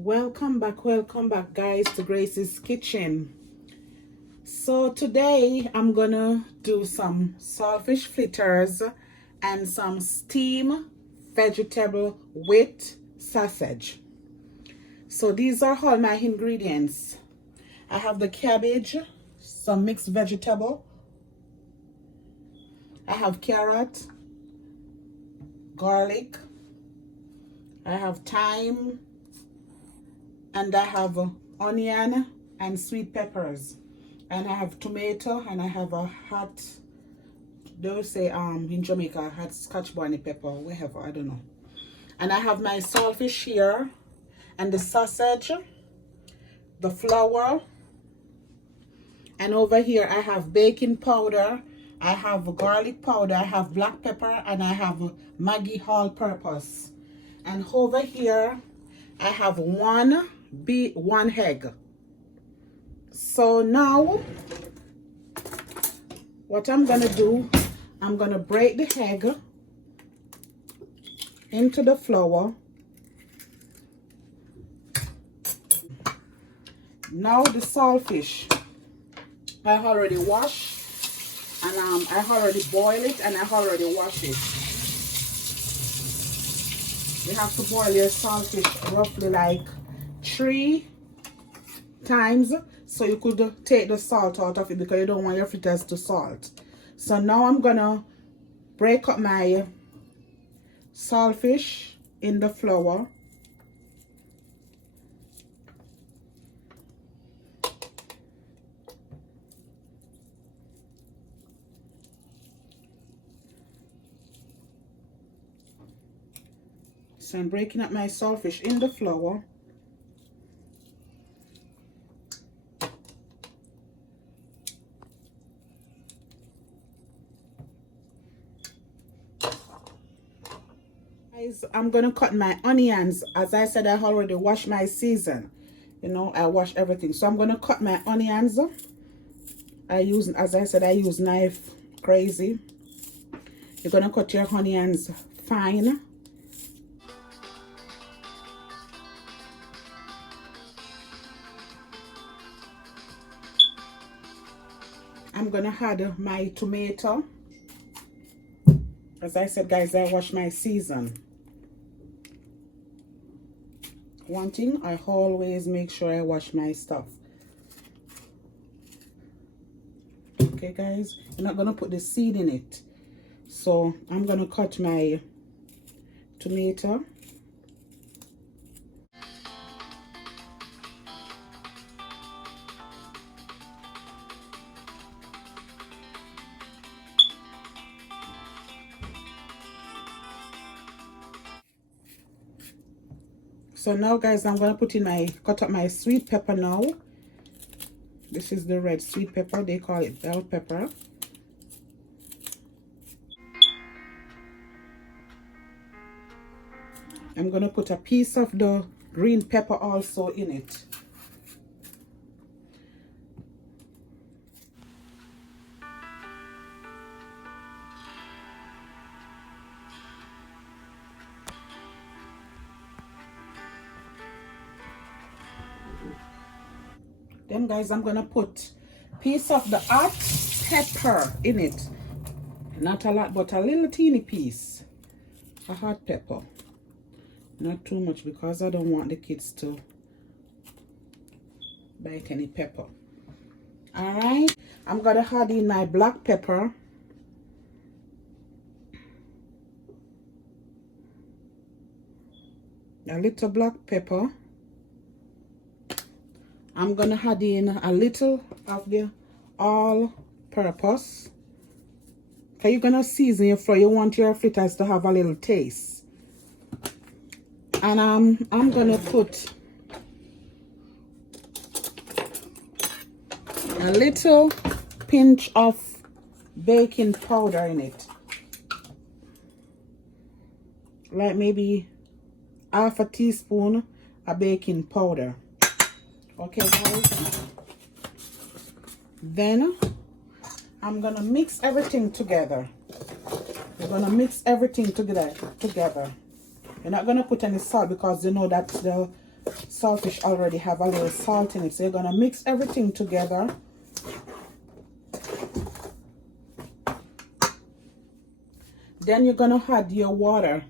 Welcome back guys to Grace's Kitchen. So today I'm gonna do some saltfish fritters and some steamed vegetable with sausage. So these are all my ingredients. I have the cabbage, some mixed vegetable, I have carrot, garlic, I have thyme, and I have onion and sweet peppers, and I have tomato, and I have a hot, they'll say in Jamaica, hot scotch bonnet pepper, wherever, I don't know. And I have my saltfish here, and the sausage, the flour, and over here I have baking powder, I have garlic powder, I have black pepper, and I have Maggi All purpose. And over here I have one egg. So now what I'm gonna do, I'm gonna break the egg into the flour. Now the saltfish I already washed, and I already boil it, and I already wash it. You have to boil your saltfish roughly like 3 times, so you could take the salt out of it, because you don't want your fritters to salt. So now I'm gonna break up my saltfish in the flour. So I'm breaking up my saltfish in the flour. Guys, I'm gonna cut my onions. As I said, I already washed my season. You know, I wash everything. So I'm gonna cut my onions. As I said, I use knife crazy. You're gonna cut your onions fine. I'm gonna add my tomato. As I said, guys, I wash my season. One thing, I always make sure I wash my stuff. Okay, guys, I'm not gonna put the seed in it. So I'm gonna cut my tomato. So now, guys, I'm gonna cut up my sweet pepper now. This is the red sweet pepper, they call it bell pepper. I'm gonna put a piece of the green pepper also in it. Then, guys, I'm gonna put piece of the hot pepper in it. Not a lot, but a little teeny piece. A hot pepper. Not too much, because I don't want the kids to bite any pepper. Alright, I'm gonna add in my black pepper. A little black pepper. I'm gonna add in a little of the all-purpose. Okay, you're gonna season your flour. You want your fritters to have a little taste. And I'm gonna put a little pinch of baking powder in it. Like maybe half a teaspoon of baking powder. Okay, guys. Then I'm gonna mix everything together. We're gonna mix everything together. You're not gonna put any salt, because you know that the saltfish already have a little salt in it. So you're gonna mix everything together. Then you're gonna add your water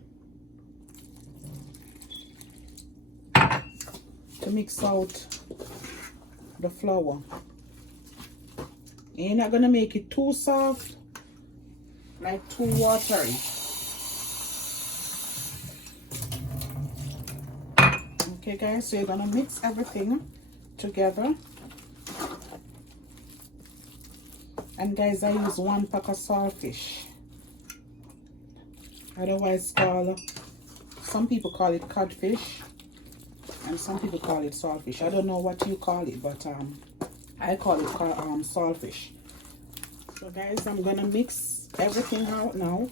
to mix out the flour. You're not gonna make it too soft, like too watery. Okay guys, so you're gonna mix everything together. And guys, I use 1 pack of saltfish. Otherwise called, some people call it codfish and some people call it saltfish. I don't know what you call it, but I call it saltfish. So guys, I'm gonna mix everything out now.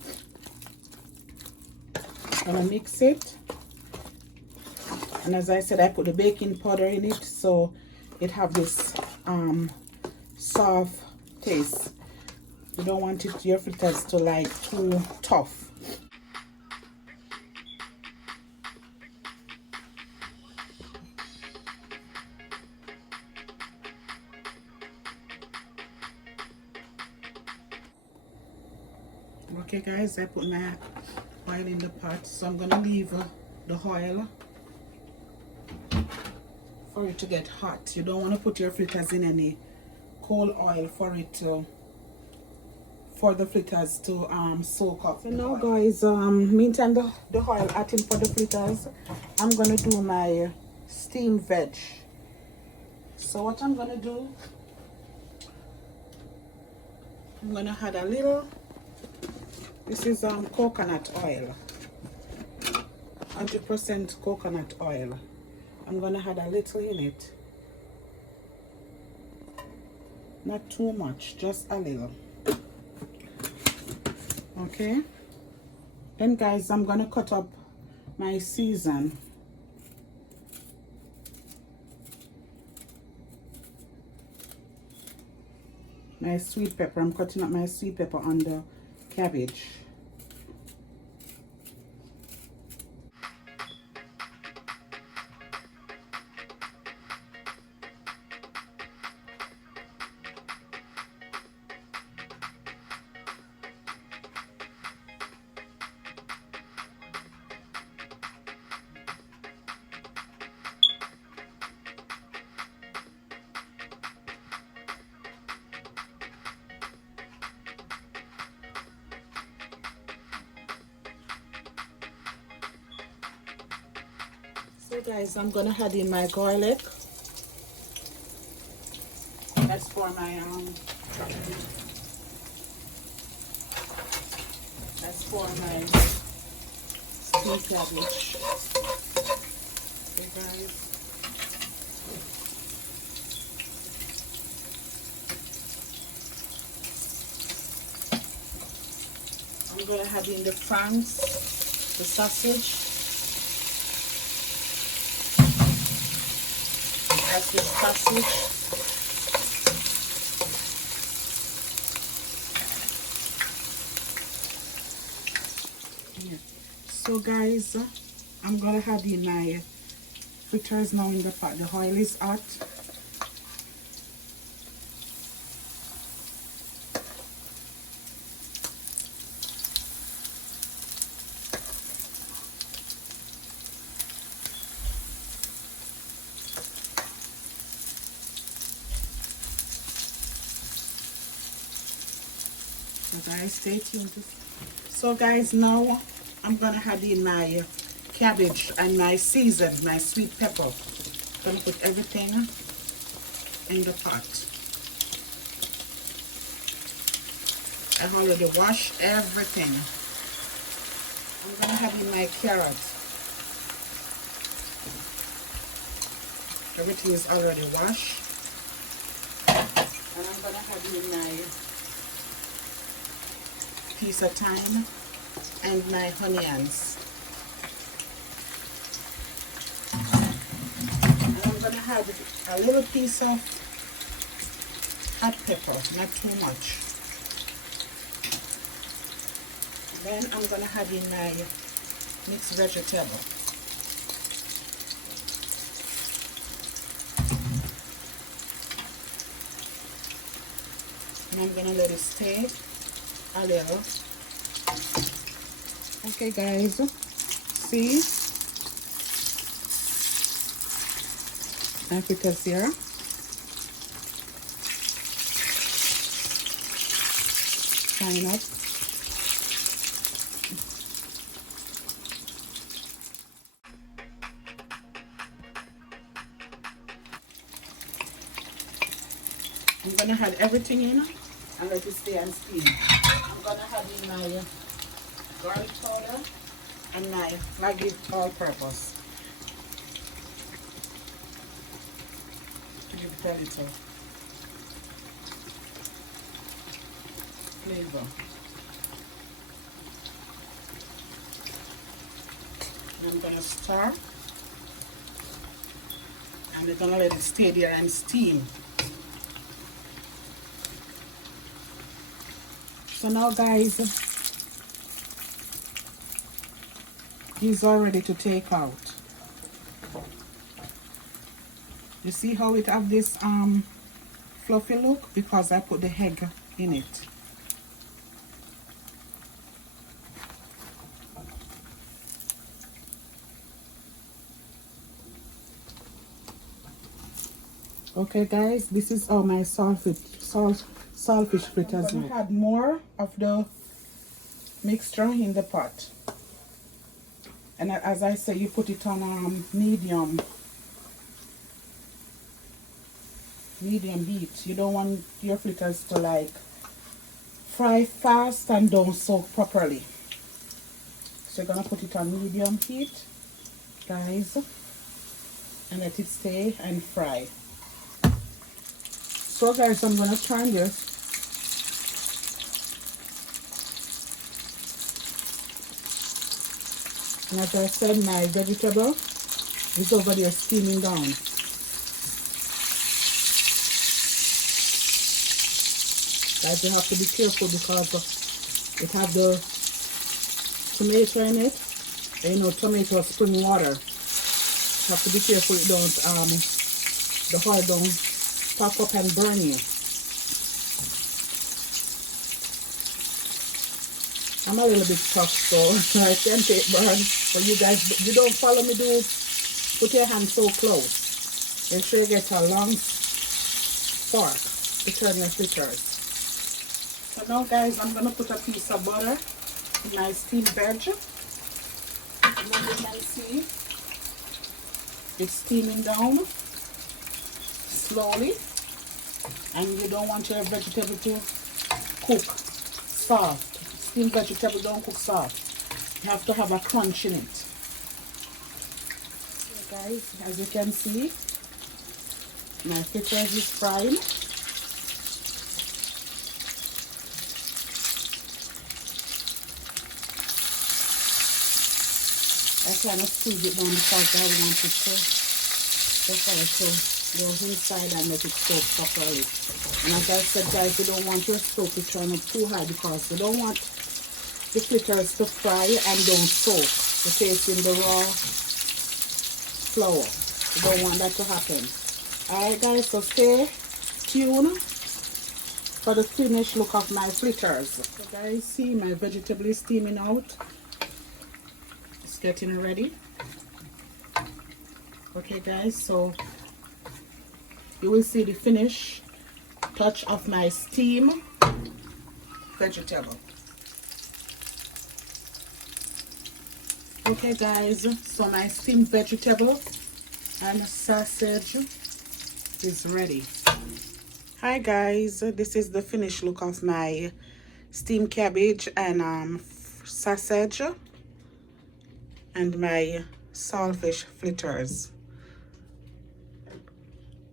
I'm gonna mix it, and as I said, I put the baking powder in it so it have this soft taste. You don't want it, your fritters, to like too tough. Okay guys, I put my oil in the pot, so I'm gonna leave the oil for it to get hot. You don't want to put your fritters in any cold oil for it to, for the fritters to soak up. So now guys, meantime the oil hotting for the fritters, I'm gonna do my steamed veg. So what I'm gonna do, I'm gonna add a little. This is coconut oil, 100% coconut oil. I'm gonna add a little in it, not too much, just a little. Okay, then guys, I'm gonna cut up my season. My sweet pepper, I'm cutting up my sweet pepper on the cabbage. So guys, I'm gonna add in my garlic. That's for my steamed cabbage. Okay guys. I'm gonna add in the franks, the sausage. That's the sausage. Yeah. So guys, I'm gonna add in my fritters now in the pot. The oil is hot. So guys, stay tuned. So guys, now I'm gonna add in my cabbage and my season, my sweet pepper. I'm gonna put everything in the pot. I've already washed everything. I'm gonna add in my carrot. Everything is already washed. And I'm gonna add in my piece of thyme and my onions. And I'm gonna add a little piece of hot pepper, not too much. Then I'm gonna add in my mixed vegetable. And I'm gonna let it stay a little. Okay guys, see my fritters here. Frying up. I'm gonna add everything in and let it stay and steam. I'm gonna add in my garlic powder and my Maggi All purpose. Give it a little flavor. I'm gonna stir and we're gonna let it stay there and steam. So now guys, these are ready to take out. You see how it have this fluffy look? Because I put the egg in it. Okay guys, this is how my saltfish fritters look. I'm gonna add more of the mixture in the pot. And as I say, you put it on medium heat. You don't want your fritters to like fry fast and don't soak properly. So you're gonna put it on medium heat, guys, and let it stay and fry. So guys, I'm gonna turn this. And as I said, my vegetable is over there steaming down. Guys, you have to be careful because it has the tomato in it. And you know, tomato spring water. You have to be careful it don't the oil don't pop up and burn you. I'm a little bit tough, so I can't take burn. But you guys, you don't follow me, do put your hand so close. Make sure you get a long fork to turn your fritters. So now guys, I'm gonna put a piece of butter in my steamed veg. And then you can see it's steaming down slowly, and you don't want your vegetable to cook soft. Steamed vegetable don't cook soft. You have to have a crunch in it. Okay guys, as you can see, my fritters is frying. I kind of squeeze it down because I want it to go inside and let it soak properly. And as I said guys, you don't want your stove to turn up too high because you don't want the fritters to fry and don't soak. You're tasting the raw flour. You don't want that to happen. Alright guys, so stay tuned for the finished look of my fritters. So guys, see my vegetable is steaming out. It's getting ready. Okay guys, so you will see the finish touch of my steam vegetable. Okay guys, so my steamed vegetable and sausage is ready. Hi guys, this is the finished look of my steamed cabbage and sausage and my saltfish fritters.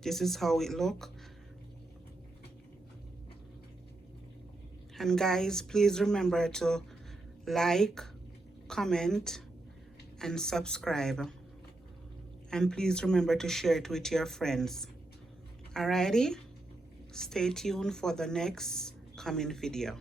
This is how it look. And guys, please remember to like, comment, and subscribe. And please remember to share it with your friends. Alrighty, stay tuned for the next coming video.